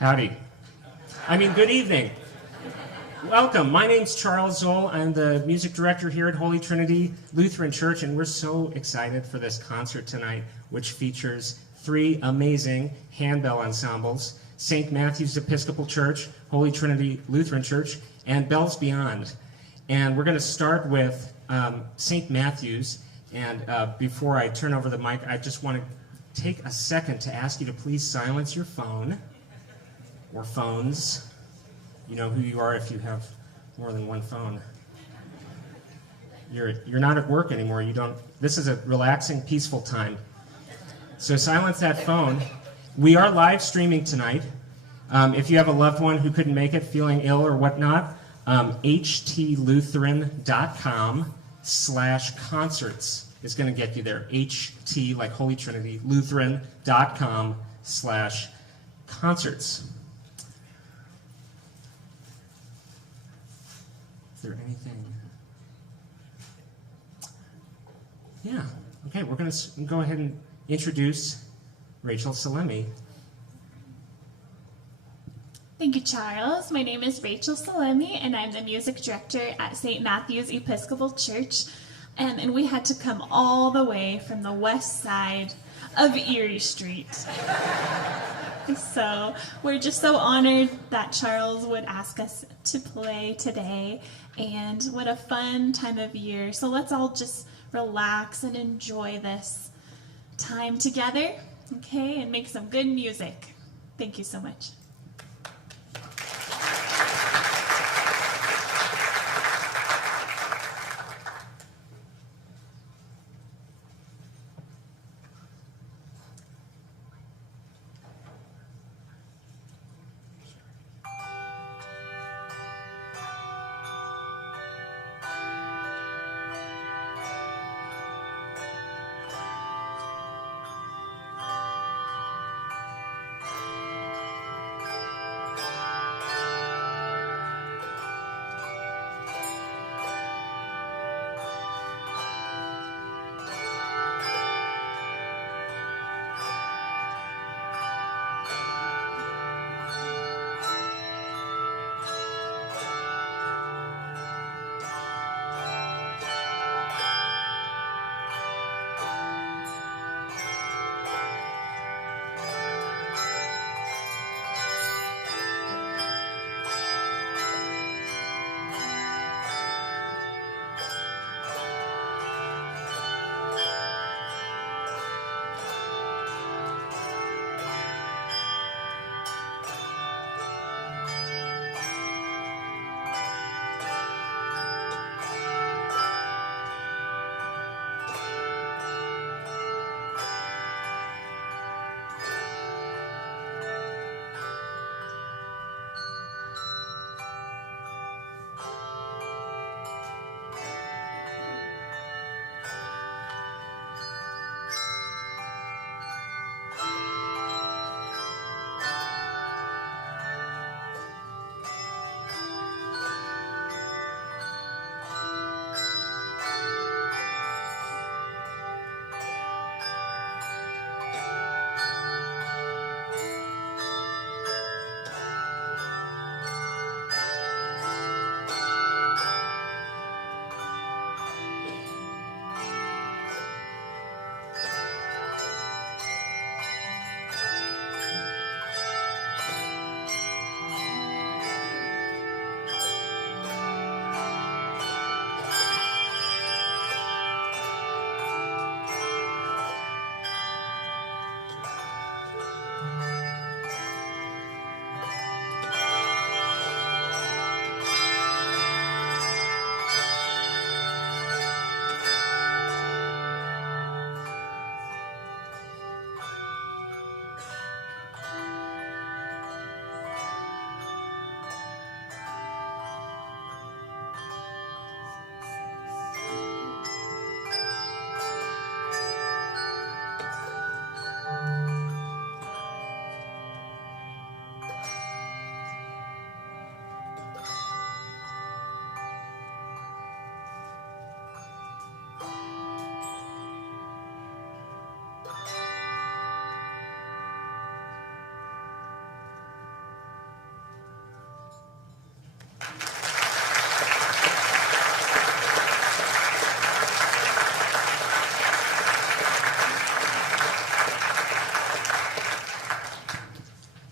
Howdy. Good evening. Welcome. My name's Charles Zoll. I'm the music director here at Holy Trinity Lutheran Church, and we're so excited for this concert tonight, which features three amazing handbell ensembles: St. Matthew's Episcopal Church, Holy Trinity Lutheran Church, and Bells Beyond. And we're going to start with St. Matthew's. And before I turn over the mic, I just want to take a second to ask you to please silence your phone or phones. You know who you are if you have more than one phone. You're not at work anymore. This is a relaxing, peaceful time. So silence that phone. We are live streaming tonight. If you have a loved one who couldn't make it, feeling ill or whatnot, htlutheran.com/concerts is going to get you there. HT, like Holy Trinity, Lutheran.com/concerts. Is there anything? Yeah. Okay, we're going to go ahead and introduce Rachel Salemi. Thank you, Charles. My name is Rachel Salemi, and I'm the music director at St. Matthew's Episcopal Church. And we had to come all the way from the west side of Erie Street. So we're just so honored that Charles would ask us to play today. And what a fun time of year. So let's all just relax and enjoy this time together, okay, and make some good music. Thank you so much.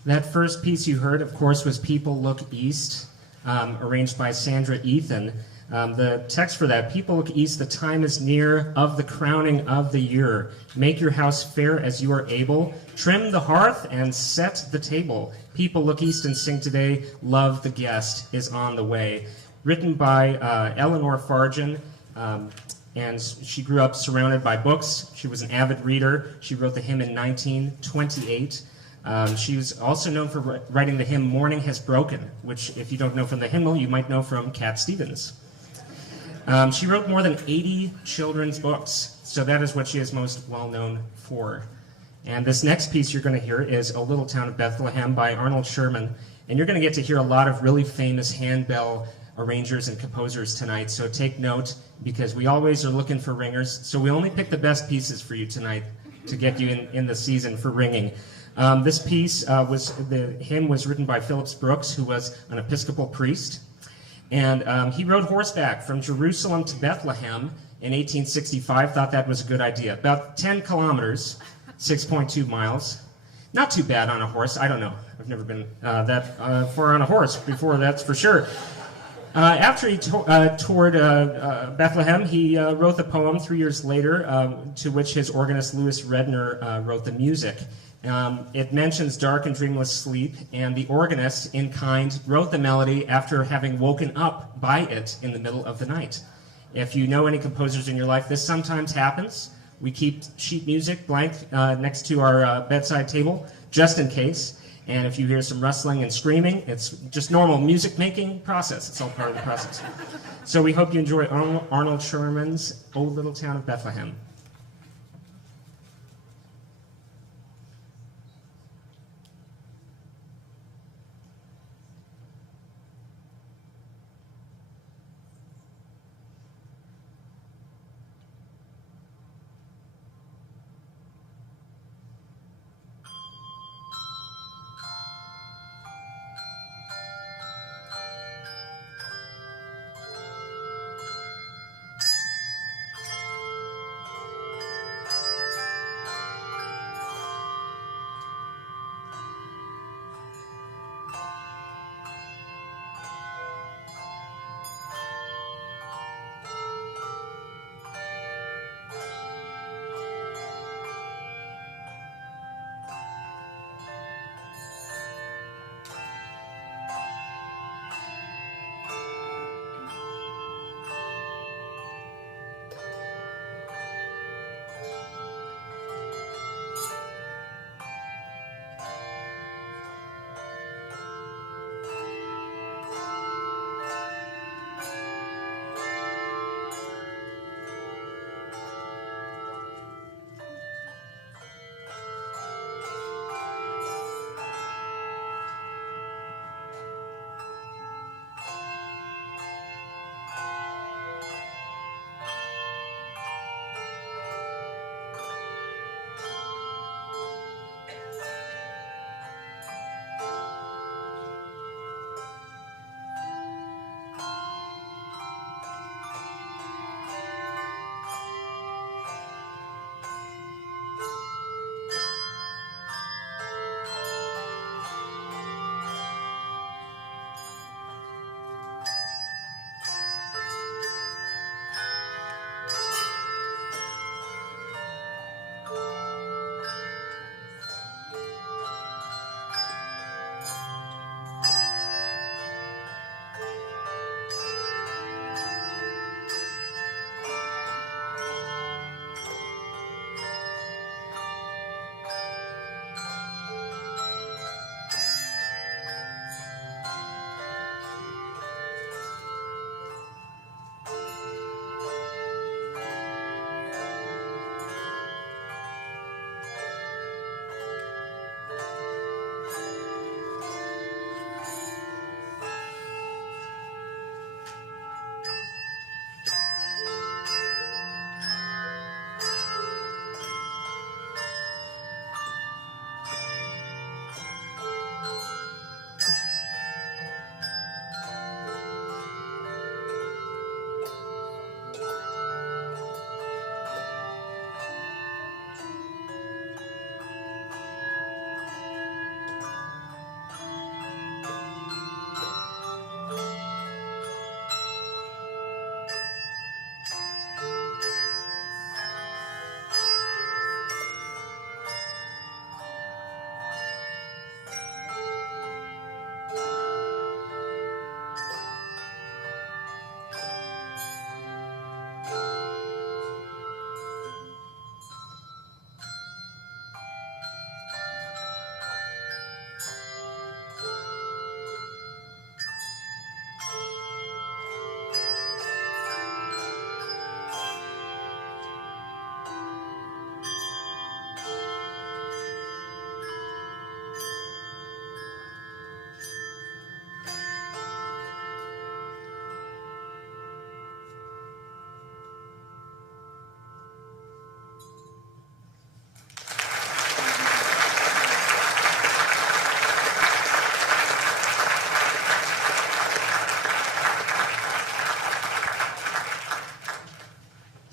That first piece you heard, of course, was People Look East, arranged by Sandra Ethan. The text for that, People look east, the time is near of the crowning of the year. Make your house fair as you are able. Trim the hearth and set the table. People look east and sing today. Love the guest is on the way. Written by Eleanor Fargen, and she grew up surrounded by books. She was an avid reader. She wrote the hymn in 1928. She was also known for writing the hymn Morning Has Broken, which if you don't know from the hymnal, you might know from Cat Stevens. She wrote more than 80 children's books, so that is what she is most well known for. And this next piece you're going to hear is O Little Town of Bethlehem by Arnold Sherman, and you're going to get to hear a lot of really famous handbell arrangers and composers tonight, so take note, because we always are looking for ringers, so we only pick the best pieces for you tonight to get you in the season for ringing. This piece, the hymn was written by Phillips Brooks, who was an Episcopal priest. And he rode horseback from Jerusalem to Bethlehem in 1865, thought that was a good idea. About 10 kilometers, 6.2 miles. Not too bad on a horse. I don't know. I've never been that far on a horse before, that's for sure. After he toured Bethlehem, he wrote the poem 3 years later, to which his organist Louis Redner wrote the music. It mentions dark and dreamless sleep, and the organist, in kind, wrote the melody after having woken up by it in the middle of the night. If you know any composers in your life, this sometimes happens. We keep sheet music blank next to our bedside table, just in case. And if you hear some rustling and screaming, it's just normal music-making process. It's all part of the process. So we hope you enjoy Arnold Sherman's O Little Town of Bethlehem.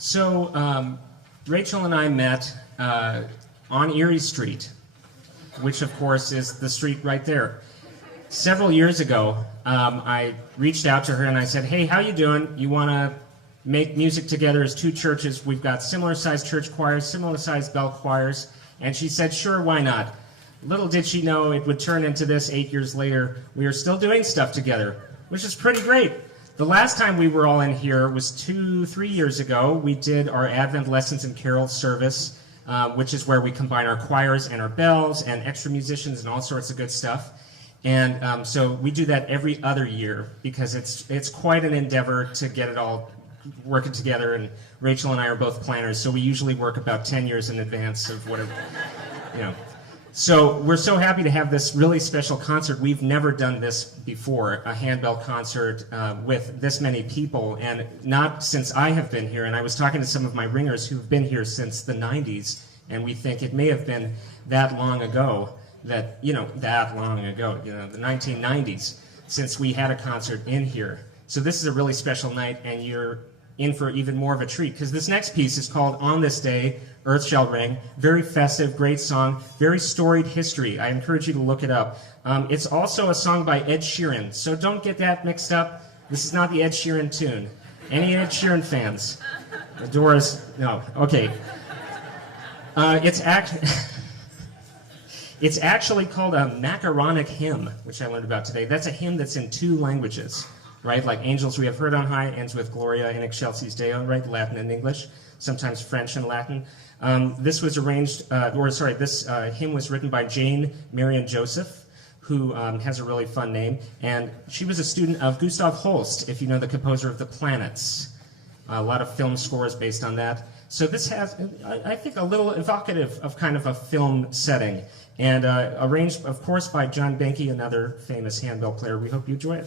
So Rachel and I met on Erie Street, which of course is the street right there. Several years ago, I reached out to her and I said, hey, how you doing? You want to make music together as two churches? We've got similar-sized church choirs, similar-sized bell choirs. And she said, sure, why not? Little did she know it would turn into this 8 years later. We are still doing stuff together, which is pretty great. The last time we were all in here was 2-3 years ago. We did our Advent Lessons and Carols service, which is where we combine our choirs and our bells and extra musicians and all sorts of good stuff. And so we do that every other year because it's quite an endeavor to get it all working together. And Rachel and I are both planners, so we usually work about 10 years in advance of whatever, you know. So we're so happy to have this really special concert. We've never done this before, a handbell concert with this many people, and not since I have been here. And I was talking to some of my ringers who've been here since the 90s, and we think it may have been that long ago, the 1990s, since we had a concert in here. So this is a really special night, and you're in for even more of a treat, because this next piece is called On This Day, Earth Shall Ring. Very festive, great song, very storied history. I encourage you to look it up. It's also a song by Ed Sheeran, so don't get that mixed up. This is not the Ed Sheeran tune. Any Ed Sheeran fans? Doris, no, okay. It's actually called a macaronic hymn, which I learned about today. That's a hymn that's in 2 languages, right? Like Angels We Have Heard on High ends with Gloria in Excelsis Deo, right? Latin and English, sometimes French and Latin. This was arranged, this hymn was written by Jane Marion Joseph, who has a really fun name, and she was a student of Gustav Holst, if you know the composer of The Planets. A lot of film scores based on that. So this has, I think, a little evocative of kind of a film setting, and arranged, of course, by John Benke, another famous handbell player. We hope you enjoy it.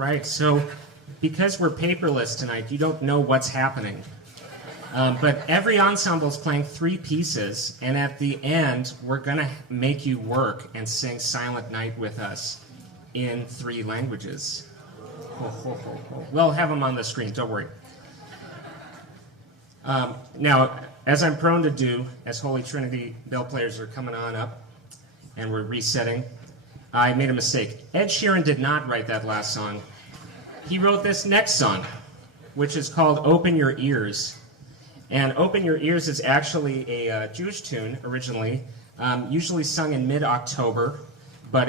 right, so because we're paperless tonight, you don't know what's happening. But every ensemble is playing 3 pieces, and at the end, we're going to make you work and sing Silent Night with us in 3 languages. We'll have them on the screen, don't worry. Now, as I'm prone to do, as Holy Trinity bell players are coming on up, and we're resetting, I made a mistake. Ed Sheeran did not write that last song. He wrote this next song, which is called Open Your Ears. And Open Your Ears is actually a Jewish tune originally, usually sung in mid-October, but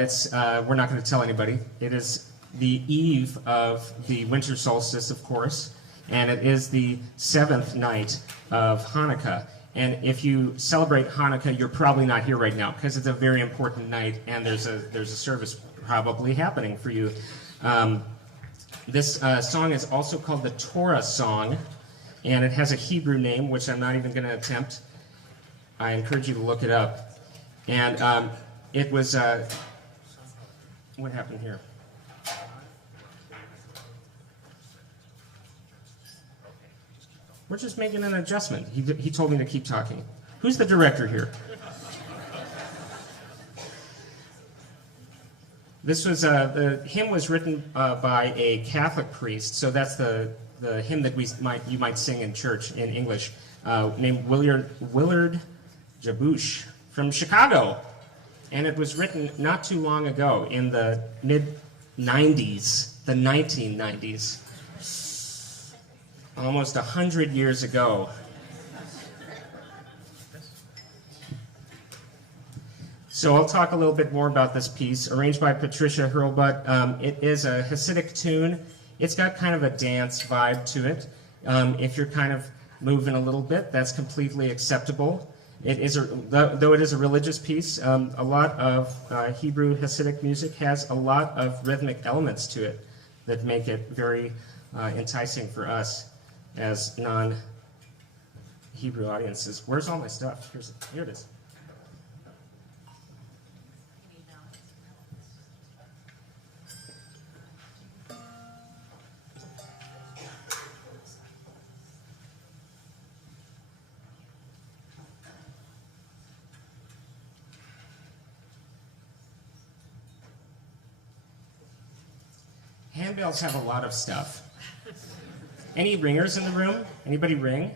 we're not going to tell anybody. It is the eve of the winter solstice, of course, and it is the 7th night of Hanukkah. And if you celebrate Hanukkah, you're probably not here right now because it's a very important night, and there's a service probably happening for you. This song is also called the Torah song, and it has a Hebrew name, which I'm not even going to attempt. I encourage you to look it up. And it was, what happened here? We're just making an adjustment. He told me to keep talking. Who's the director here? This was, the hymn was written by a Catholic priest, so that's the hymn that you might sing in church in English, named Willard Jabush from Chicago. And it was written not too long ago, in the mid-90s, the 1990s. Almost 100 years ago. So I'll talk a little bit more about this piece, arranged by Patricia Hurlbut. It is a Hasidic tune. It's got kind of a dance vibe to it. If you're kind of moving a little bit, that's completely acceptable. Though it is a religious piece, a lot of Hebrew Hasidic music has a lot of rhythmic elements to it that make it very enticing for us as non-Hebrew audiences. Where's all my stuff? Here it is. Handbells have a lot of stuff. Any ringers in the room? Anybody ring?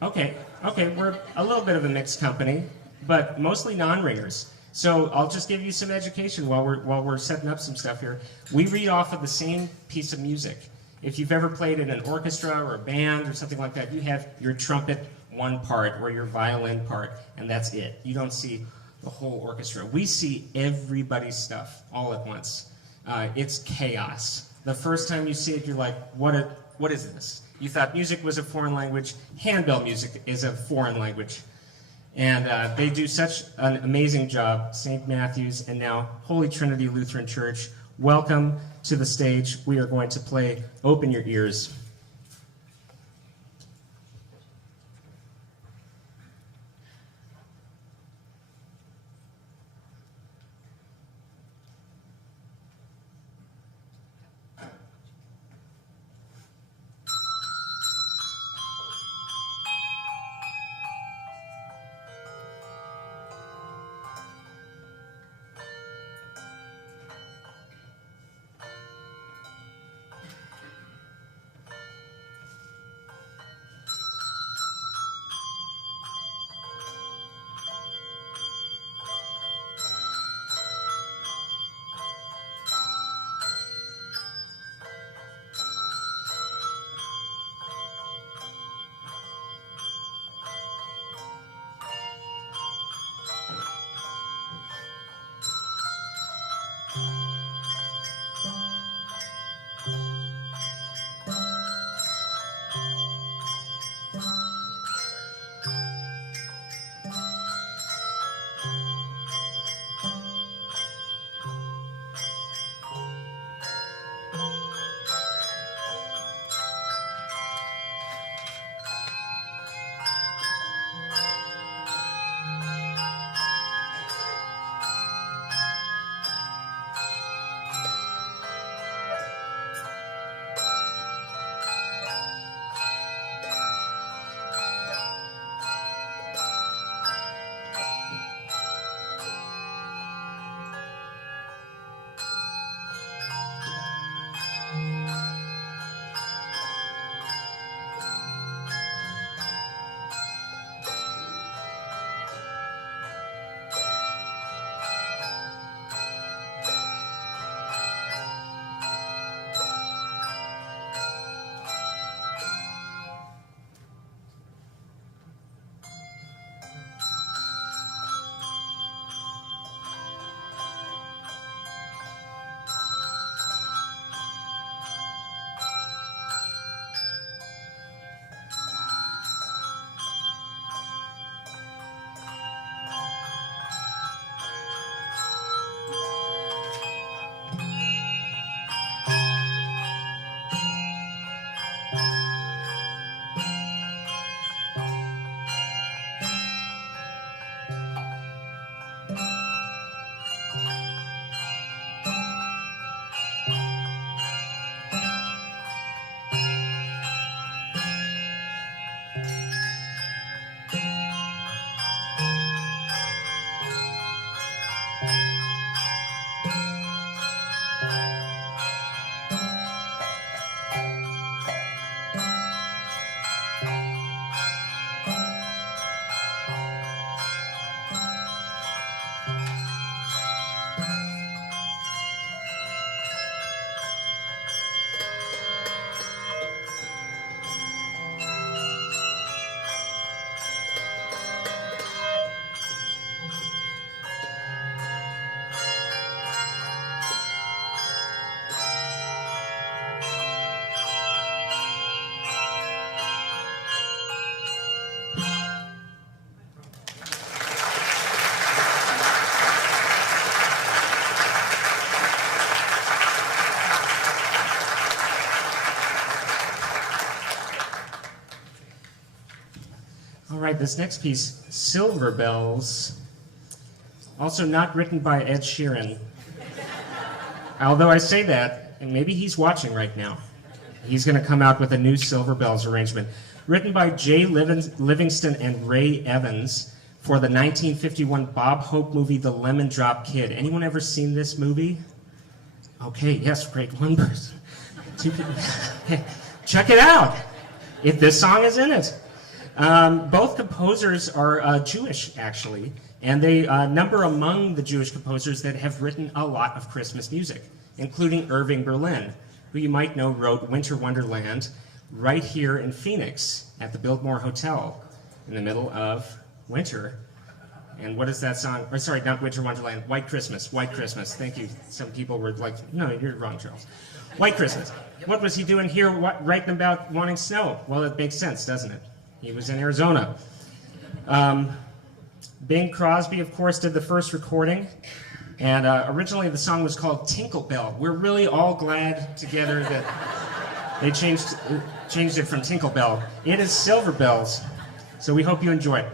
Okay, we're a little bit of a mixed company, but mostly non-ringers. So I'll just give you some education while we're setting up some stuff here. We read off of the same piece of music. If you've ever played in an orchestra or a band or something like that, you have your trumpet one part or your violin part, and that's it. You don't see the whole orchestra. We see everybody's stuff all at once. It's chaos. The first time you see it, you're like, what is this? You thought music was a foreign language. Handbell music is a foreign language. And they do such an amazing job. St. Matthew's and now Holy Trinity Lutheran Church, welcome to the stage. We are going to play Open Your Ears. All right, this next piece, Silver Bells, also not written by Ed Sheeran. Although I say that, and maybe he's watching right now. He's going to come out with a new Silver Bells arrangement. Written by Jay Livingston and Ray Evans for the 1951 Bob Hope movie, The Lemon Drop Kid. Anyone ever seen this movie? Okay, yes, great. One person. Two people. Check it out, if this song is in it. Both composers are Jewish, actually, and they number among the Jewish composers that have written a lot of Christmas music, including Irving Berlin, who you might know wrote Winter Wonderland right here in Phoenix at the Biltmore Hotel in the middle of winter. And what is that song? Or sorry, not Winter Wonderland, White Christmas, White Christmas. Thank you. Some people were like, no, you're wrong, Charles. White Christmas. What was he doing here writing about wanting snow? Well, it makes sense, doesn't it? He was in Arizona. Bing Crosby, of course, did the first recording. And originally the song was called Tinkle Bell. We're really all glad together that they changed it from Tinkle Bell. It is Silver Bells. So we hope you enjoy it.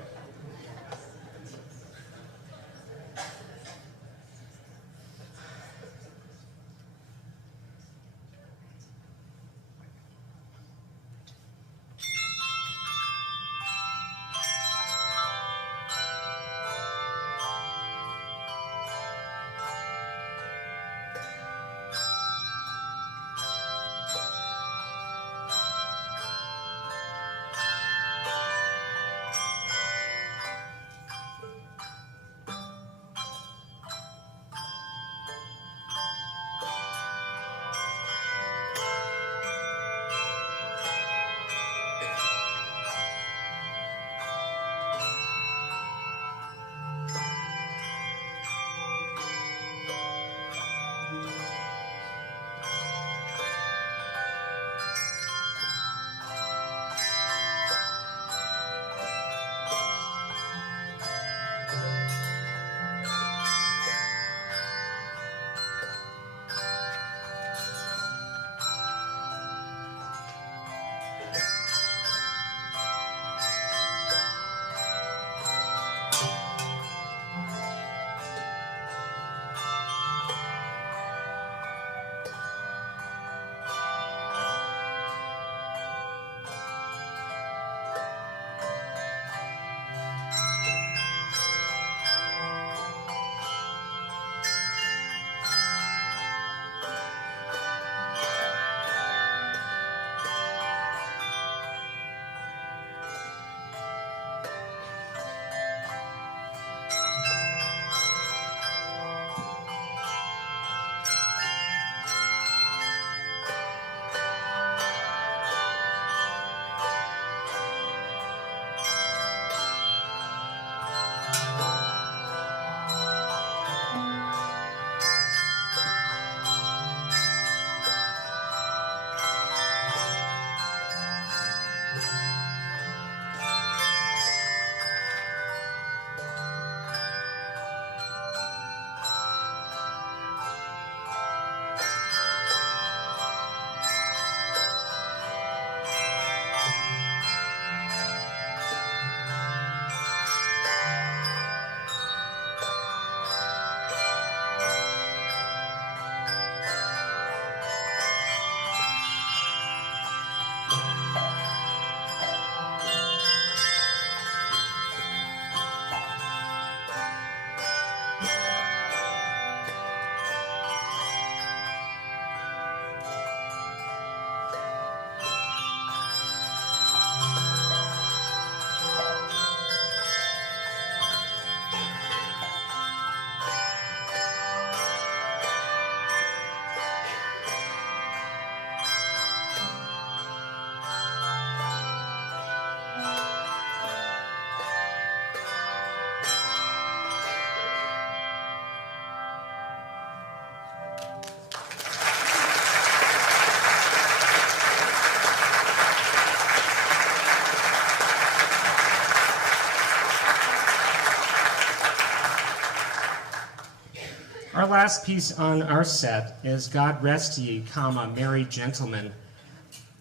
Our last piece on our set is God Rest Ye, comma, Merry Gentlemen.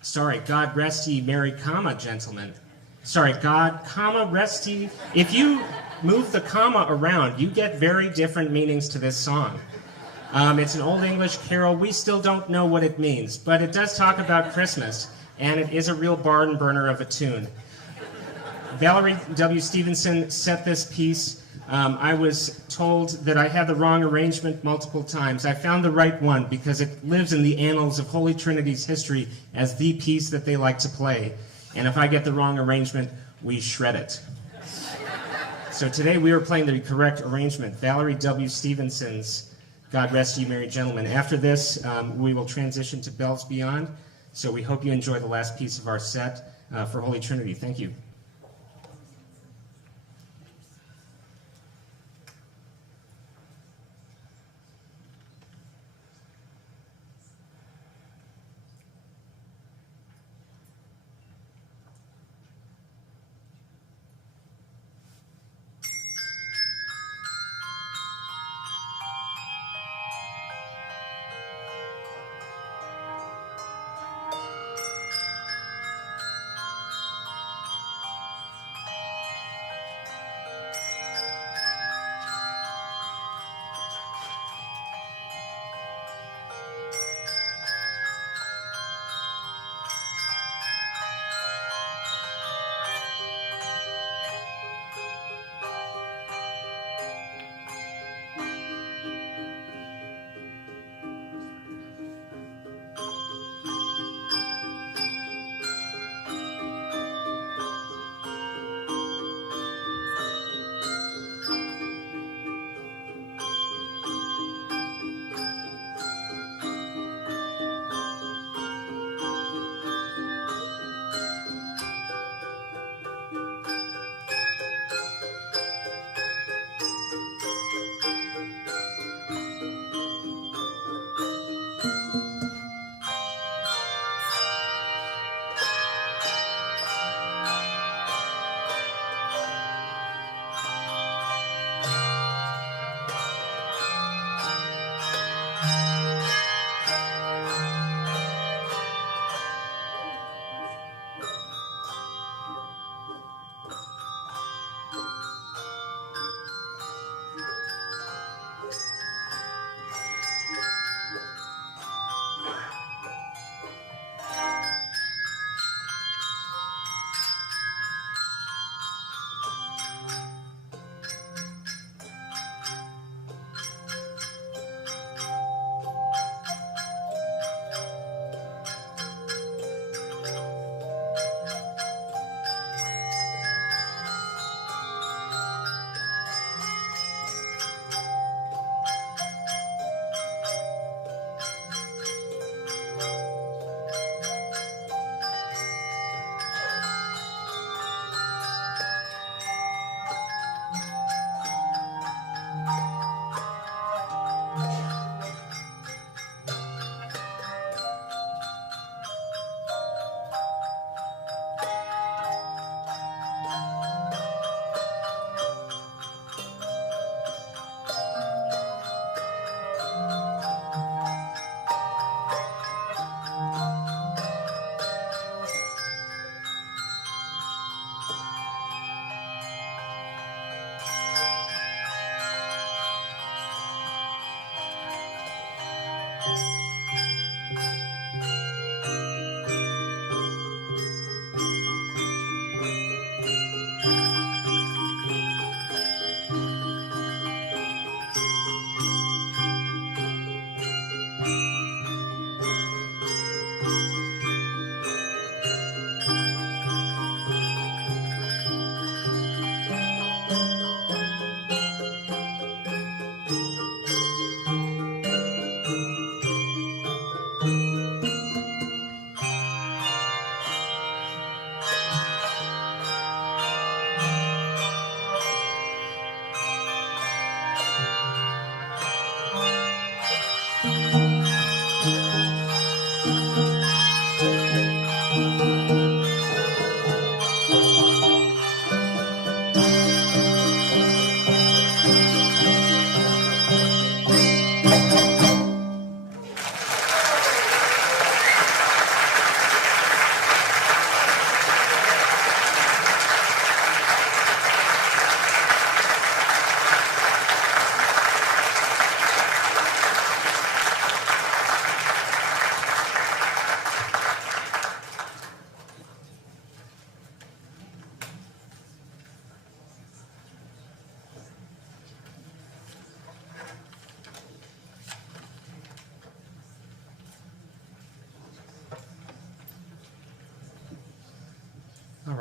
Sorry, God Rest Ye, Merry, comma, Gentlemen. Sorry, God, comma, rest ye. If you move the comma around, you get very different meanings to this song. It's an Old English carol. We still don't know what it means, but it does talk about Christmas, and it is a real barn burner of a tune. Valerie W. Stevenson set this piece. I was told that I had the wrong arrangement multiple times. I found the right one because it lives in the annals of Holy Trinity's history as the piece that they like to play. And if I get the wrong arrangement, we shred it. So today we are playing the correct arrangement, Valerie W. Stevenson's God Rest Ye Merry Gentlemen. After this, we will transition to Bells Beyond. So we hope you enjoy the last piece of our set for Holy Trinity. Thank you.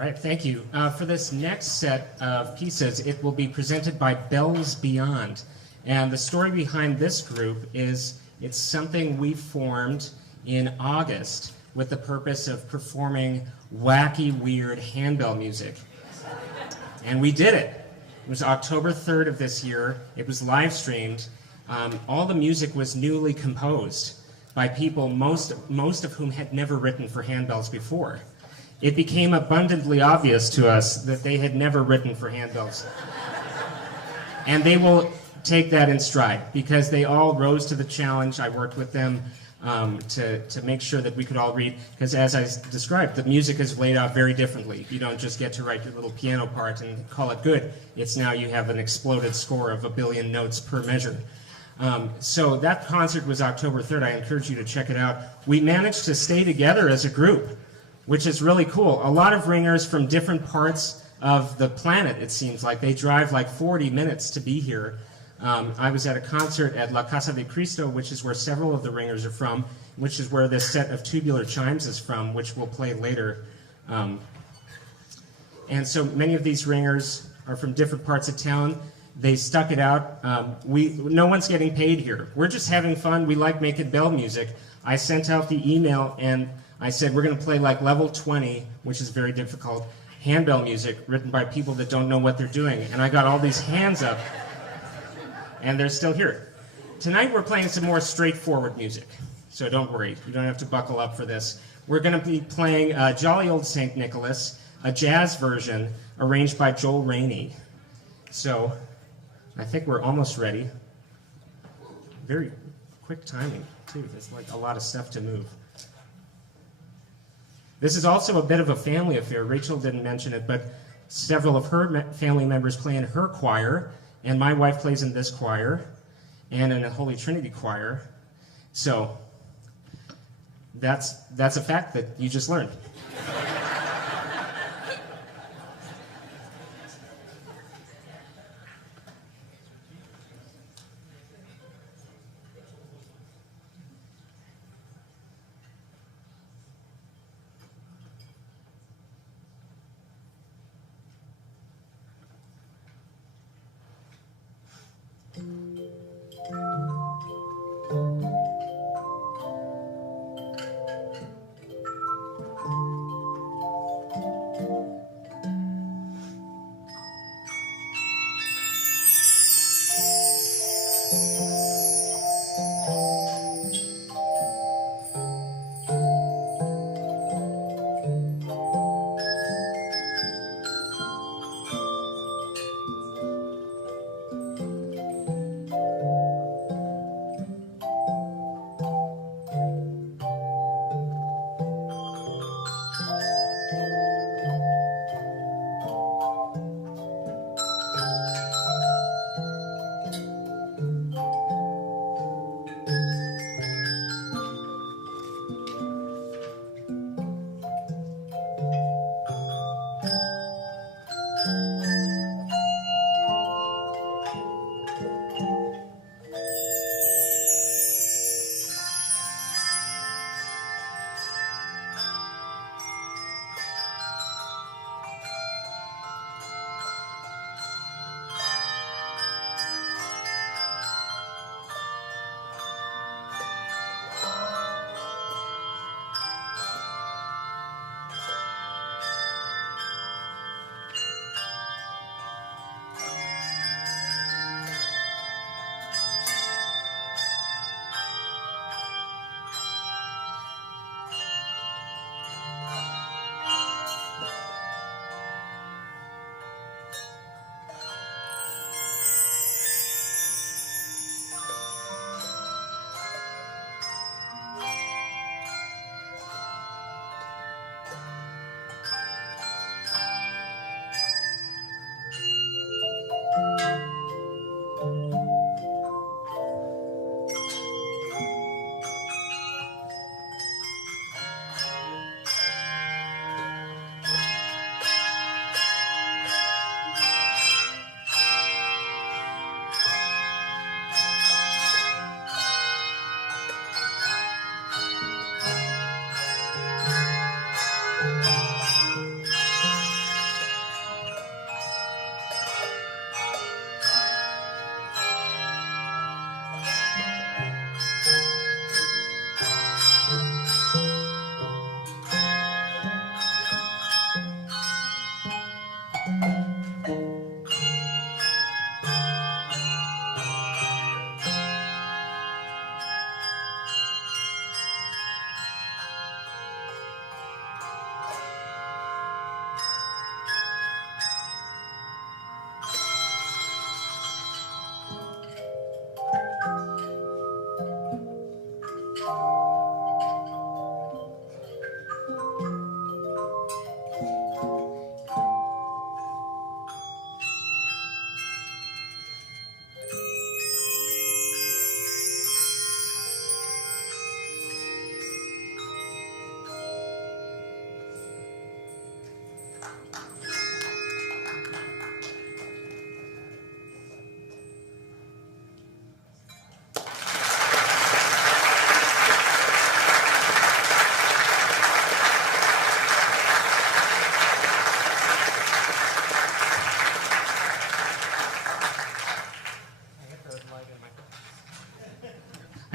right, thank you. For this next set of pieces, it will be presented by Bells Beyond. And the story behind this group is it's something we formed in August with the purpose of performing wacky, weird handbell music. And we did it. It was October 3rd of this year. It was live streamed. All the music was newly composed by people, most of whom had never written for handbells before. It became abundantly obvious to us that they had never written for handbells. And they will take that in stride because they all rose to the challenge. I worked with them to make sure that we could all read, because as I described, the music is laid out very differently. You don't just get to write your little piano part and call it good. It's now you have an exploded score of 1 billion notes per measure. So that concert was October 3rd. I encourage you to check it out. We managed to stay together as a group, which is really cool. A lot of ringers from different parts of the planet, it seems like. They drive like 40 minutes to be here. I was at a concert at La Casa de Cristo, which is where several of the ringers are from, which is where this set of tubular chimes is from, which we'll play later. And so many of these ringers are from different parts of town. They stuck it out. No one's getting paid here. We're just having fun. We like making bell music. I sent out the email and I said, we're going to play like level 20, which is very difficult, handbell music written by people that don't know what they're doing. And I got all these hands up, and they're still here. Tonight we're playing some more straightforward music, so don't worry. You don't have to buckle up for this. We're going to be playing Jolly Old St. Nicholas, a jazz version arranged by Joel Rainey. So I think we're almost ready. Very quick timing, too. There's like a lot of stuff to move. This is also a bit of a family affair. Rachel didn't mention it, but several of her family members play in her choir, and my wife plays in this choir, and in a Holy Trinity choir. So that's a fact that you just learned.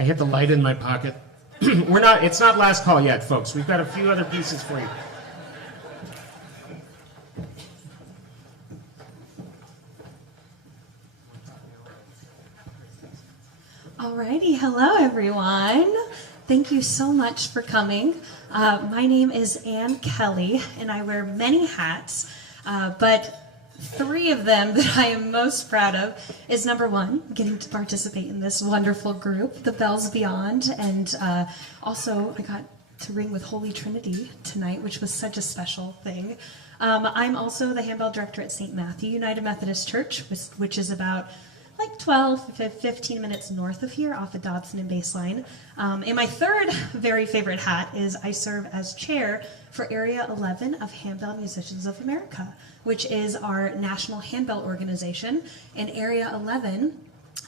I hit the light in my pocket. It's not last call yet, folks. We've got a few other pieces for you. Alrighty, hello everyone. Thank you so much for coming. My name is Ann Kelly, and I wear many hats, but 3 of them that I am most proud of is number 1, getting to participate in this wonderful group, the Bells Beyond, and also I got to ring with Holy Trinity tonight, which was such a special thing. I'm also the handbell director at St. Matthew United Methodist Church, which is about like 15 minutes north of here off of Dobson and Baseline. And my 3rd very favorite hat is I serve as chair for Area 11 of Handbell Musicians of America, which is our national handbell organization. And Area 11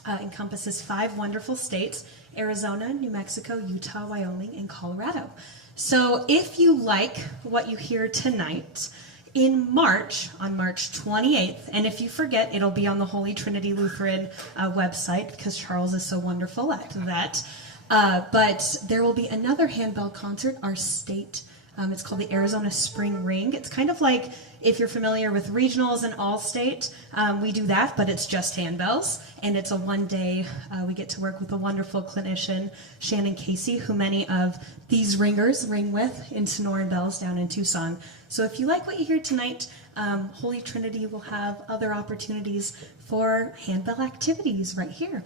encompasses 5 wonderful states: Arizona, New Mexico, Utah, Wyoming, and Colorado. So if you like what you hear tonight, in March, on March 28th, and if you forget, it'll be on the Holy Trinity Lutheran website, because Charles is so wonderful at that. But there will be another handbell concert, our state. It's called the Arizona Spring Ring. It's kind of like if you're familiar with regionals and all-state, we do that, but it's just handbells. And it's a one-day, we get to work with a wonderful clinician, Shannon Casey, who many of these ringers ring with in Sonoran Bells down in Tucson. So if you like what you hear tonight, Holy Trinity will have other opportunities for handbell activities right here.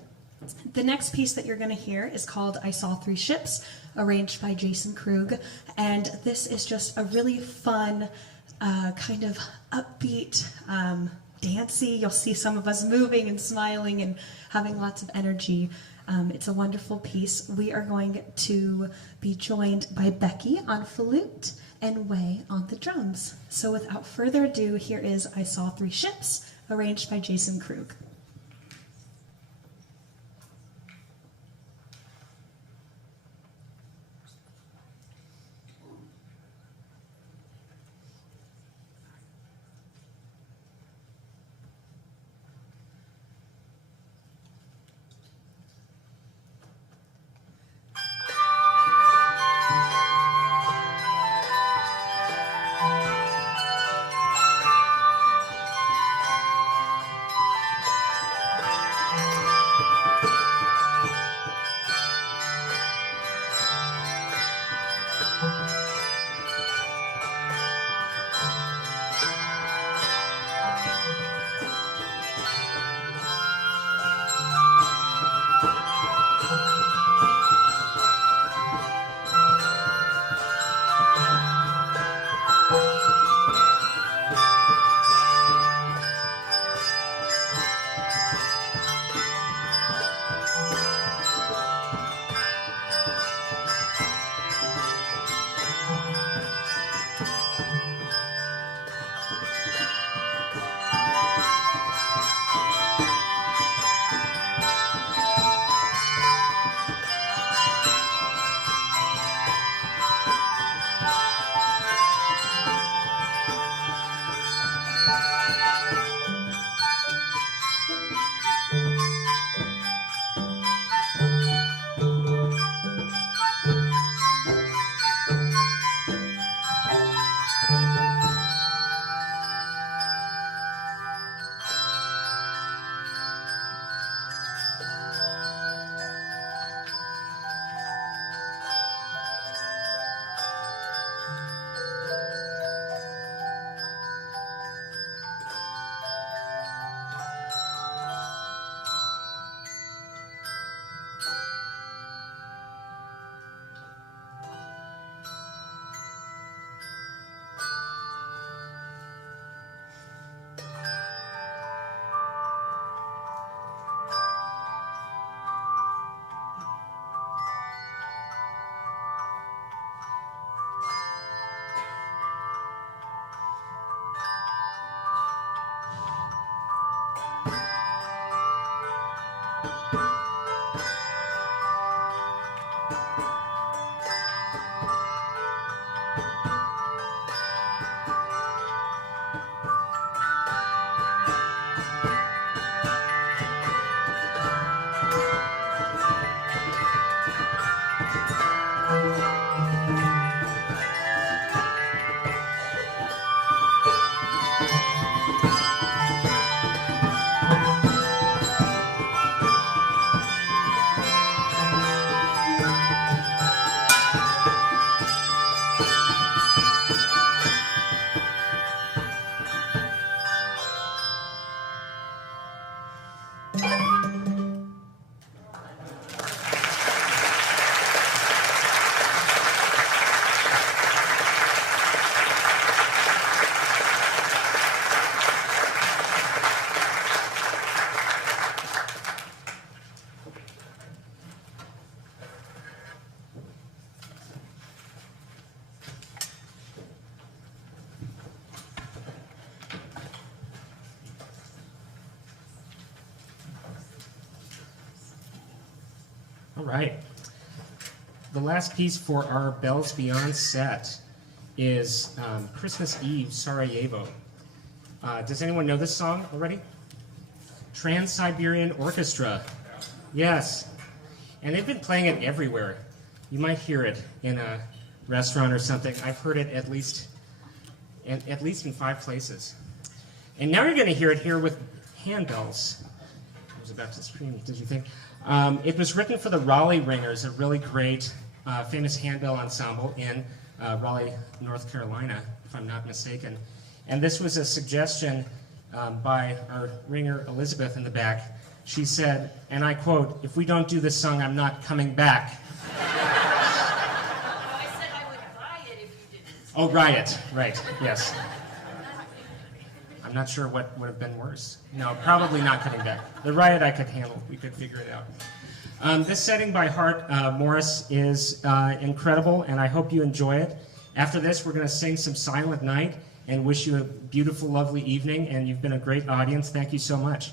The next piece that you're going to hear is called I Saw 3 Ships, arranged by Jason Krug, and this is just a really fun, kind of upbeat, dancey. You'll see some of us moving and smiling and having lots of energy. It's a wonderful piece. We are going to be joined by Becky on flute and Way on the drums. So without further ado, here is I Saw 3 Ships, arranged by Jason Krug. All right. The last piece for our Bells Beyond set is Christmas Eve, Sarajevo. Does anyone know this song already? Trans-Siberian Orchestra. Yes. And they've been playing it everywhere. You might hear it in a restaurant or something. I've heard it at least in 5 places. And now you're going to hear it here with handbells. I was about to scream, did you think? It was written for the Raleigh Ringers, a really great, famous handbell ensemble in Raleigh, North Carolina, if I'm not mistaken. And this was a suggestion by our ringer, Elizabeth, in the back. She said, and I quote, "If we don't do this song, I'm not coming back." I said I would riot if you didn't. Oh, riot, right, yes. I'm not sure what would have been worse. No, probably not coming back. The riot I could handle. We could figure it out. This setting by Hart Morris is incredible, and I hope you enjoy it. After this, we're going to sing some Silent Night and wish you a beautiful, lovely evening, and you've been a great audience. Thank you so much.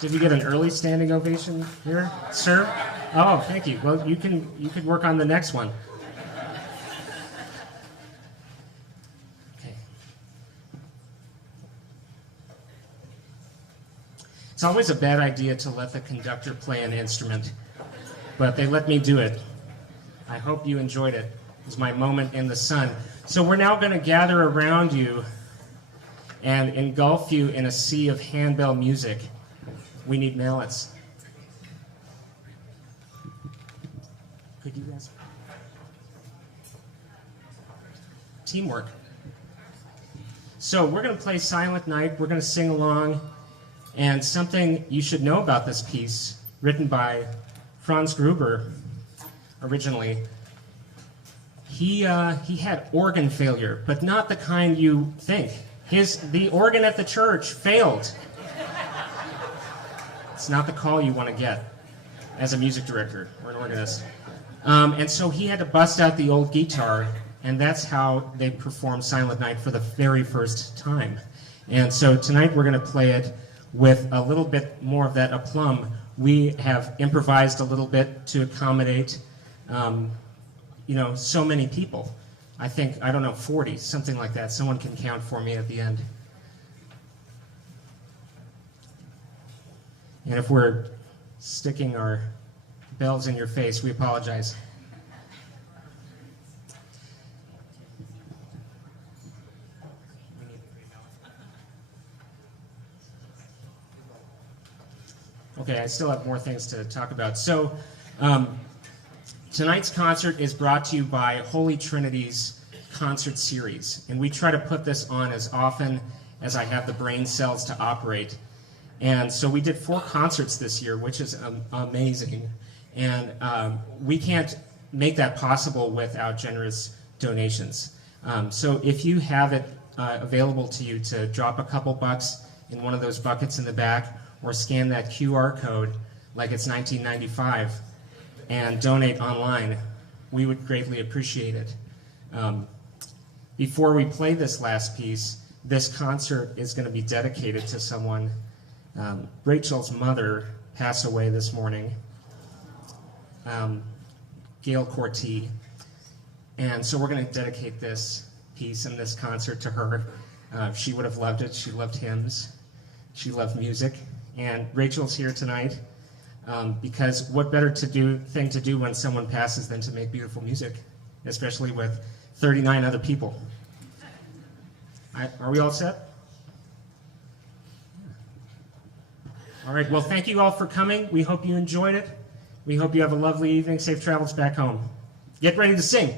Did you get an early standing ovation here, sir? Oh, thank you. Well, you could work on the next one. Okay. It's always a bad idea to let the conductor play an instrument, but they let me do it. I hope you enjoyed it. It was my moment in the sun. So we're now going to gather around you and engulf you in a sea of handbell music. We need mallets. Could you guys? Teamwork. So we're going to play Silent Night. We're going to sing along. And something you should know about this piece, written by Franz Gruber originally, he had organ failure, but not the kind you think. The organ at the church failed. It's not the call you want to get as a music director or an organist. And so he had to bust out the old guitar, and that's how they performed Silent Night for the very first time. And so tonight we're going to play it with a little bit more of that aplomb. We have improvised a little bit to accommodate, so many people. I think, 40, something like that. Someone can count for me at the end. And if we're sticking our bells in your face, we apologize. Okay, I still have more things to talk about. So, tonight's concert is brought to you by Holy Trinity's concert series. And we try to put this on as often as I have the brain cells to operate. And so we did 4 concerts this year, which is amazing. And we can't make that possible without generous donations. So if you have it available to you to drop a couple bucks in one of those buckets in the back, or scan that QR code like it's 1995 and donate online, we would greatly appreciate it. Before we play this last piece, this concert is going to be dedicated to someone. Rachel's mother passed away this morning, Gail Corti, and so we're going to dedicate this piece and this concert to her. She would have loved it. She loved hymns. She loved music. And Rachel's here tonight because what better thing to do when someone passes than to make beautiful music, especially with 39 other people. Are we all set? All right, well, thank you all for coming. We hope you enjoyed it. We hope you have a lovely evening. Safe travels back home. Get ready to sing.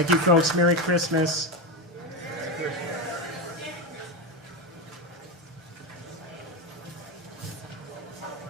Thank you, folks. Merry Christmas.